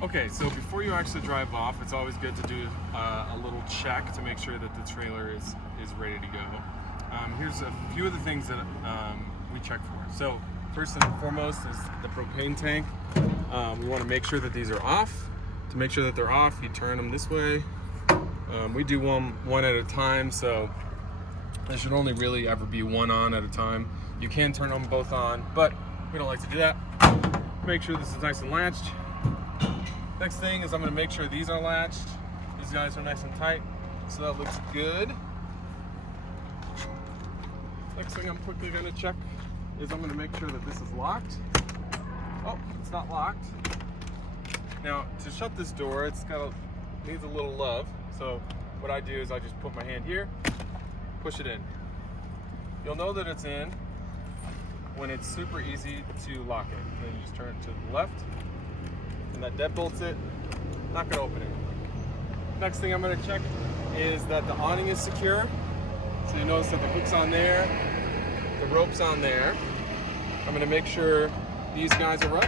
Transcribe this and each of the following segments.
Okay, so before you actually drive off, it's always good to do a little check to make sure that the trailer is ready to go. Here's a few of the things that we check for. So first and foremost is the propane tank. We want to make sure that these are off. To make sure that they're off, you turn them this way. We do one at a time, so there should only really ever be one on at a time. You can turn them both on, but we don't like to do that. Make sure this is nice and latched. Next thing is I'm going to make sure these are latched. These guys are nice and tight, so that looks good. Next thing I'm quickly going to check is I'm going to make sure that this is locked. Oh, it's not locked. Now, to shut this door, needs a little love. So what I do is I just put my hand here, push it in. You'll know that it's in when it's super easy to lock it. Then you just turn it to the left, and that deadbolts it. Not gonna open it. Next thing I'm gonna check is that the awning is secure. So you notice that the hook's on there, the rope's on there. I'm gonna make sure these guys are up.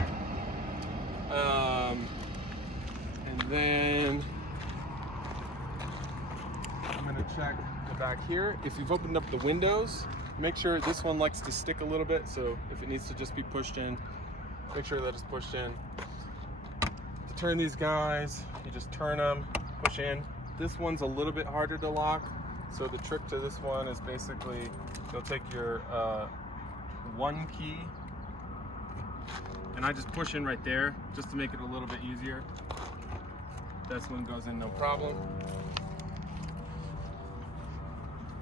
And then I'm gonna check the back here. If you've opened up the windows, make sure this one likes to stick a little bit. So if it needs to just be pushed in, make sure that it's pushed in. To turn these guys, you just turn them, push in. This one's a little bit harder to lock. So the trick to this one is basically you'll take your one key, and I just push in right there just to make it a little bit easier. This one goes in no problem.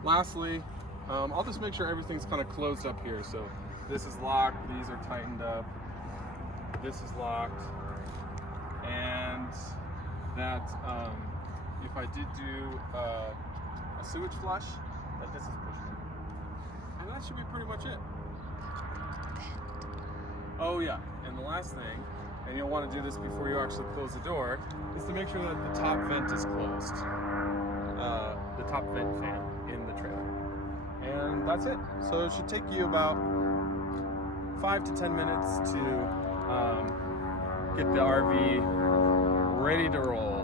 Lastly, I'll just make sure everything's kind of closed up here. So this is locked, these are tightened up, this is locked, and that if I did do a sewage flush, that this is pushed in. And that should be pretty much it. Oh yeah, and the last thing, and you'll want to do this before you actually close the door, is to make sure that the top vent is closed. The top vent fan in the trailer. And that's it. So it should take you about 5 to 10 minutes to get the RV ready to roll.